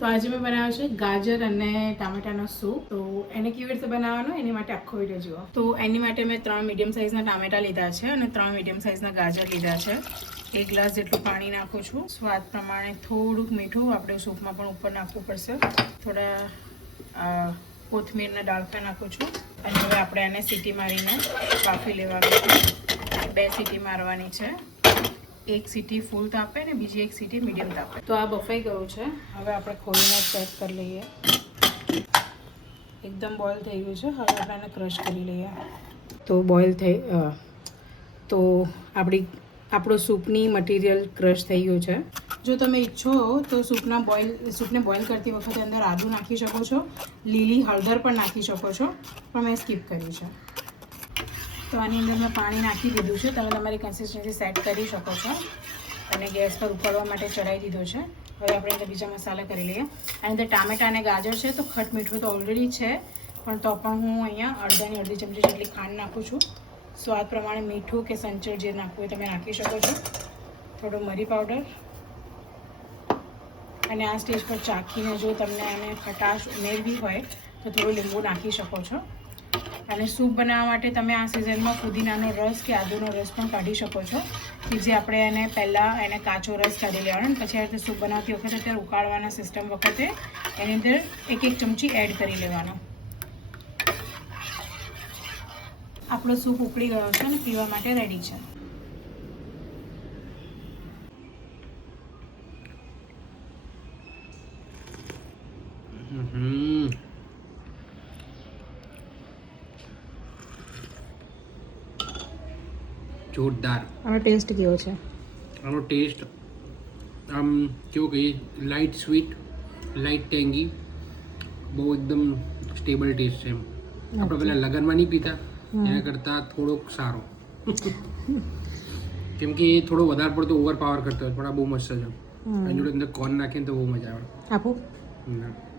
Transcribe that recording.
તો આજે મેં બનાવ્યો છે ગાજર અને ટામેટાનો સૂપ. તો એને કેવી રીતે બનાવવાનો? એની માટે આખો વીડિયો જુઓ. તો એની માટે મેં ત્રણ મીડિયમ સાઇઝના ટામેટા લીધા છે અને ત્રણ મીડિયમ સાઇઝના ગાજર લીધા છે. એક ગ્લાસ જેટલું પાણી નાખું છું. સ્વાદ પ્રમાણે થોડુંક મીઠું આપણે સૂપમાં પણ ઉપર નાખવું પડશે. થોડા કોથમીરના ડાળખા નાખું છું. અને હવે આપણે એને સીટી મારીને બાફી લેવાનું છે. બે સીટી મારવાની છે. એક સીટી ફૂલ તાપે ને બીજી એક સીટી મીડિયમ તાપે. તો આ બફાઈ ગયું છે. હવે આપણે ખોલીને ચેક કરી લઈએ. એકદમ બોઇલ થઈ ગયું છે. હવે આપણે એને ક્રશ કરી લઈએ. તો બોઇલ થઈ તો આપણી, આપણો સૂપની મટીરિયલ ક્રશ થઈ ગયું છે. જો તમે ઈચ્છો તો સૂપના બોઇલ સૂપને બોઇલ કરતી વખતે અંદર આદુ નાખી શકો છો. લીલી હળદર પણ નાખી શકો છો. પણ મેં સ્કીપ કર્યું છે. તો આની અંદર મેં પાણી નાખી દીધું છે. તમે તમારી કન્સિસ્ટન્સી સેટ કરી શકો છો. અને ગેસ પર ઉકળવા માટે ચડાવી દીધો છે. હવે આપણે અંદર બીજા મસાલા કરી લઈએ. આની અંદર ટામેટા અને ગાજર છે તો ખટ મીઠું તો ઓલરેડી છે. પણ તો પણ હું અહીંયા અડધાની અડધી ચમચી જેટલી ખાંડ નાખું છું. સ્વાદ પ્રમાણે મીઠું કે સંચળ જે નાખવું હોય તમે નાખી શકો છો. થોડો મરી પાવડર અને આ સ્ટેજ પર ચાખીને જો તમને આને ખટાશ ઉમેરવી હોય તો થોડું લીંબુ નાખી શકો છો. અને સૂપ બનાવવા માટે તમે આ સિઝનમાં ફુદીનાનો રસ કે આદુનો રસ પણ કાઢી શકો છો. કે જે આપણે એને પહેલાં એને કાચો રસ કાઢી લેવાનો પછી આ સૂપ બનાવતી વખતે અત્યારે ઉકાળવાના સિસ્ટમ વખતે એની અંદર એક એક ચમચી એડ કરી લેવાનો. આપણો સૂપ ઉકળી ગયો છે અને પીવા માટે રેડી છે. જોરદાર. આનો ટેસ્ટ કેવો છે? આનો ટેસ્ટ આમ કેવું કહીએ લાઇટ સ્વીટ લાઇટ ટેંગી બહુ એકદમ સ્ટેબલ ટેસ્ટ છે એમ. આપણે પેલા લગનમાં નહીં પીતા એના કરતાં થોડોક સારો. કેમ કે એ થોડો વધારે પડતો ઓવર પાવર કરતો હોય પણ આ બહુ મસ્ત છે. એની જોડે અંદર કોર્ન નાખીને તો બહુ મજા આવે. આપો? ના.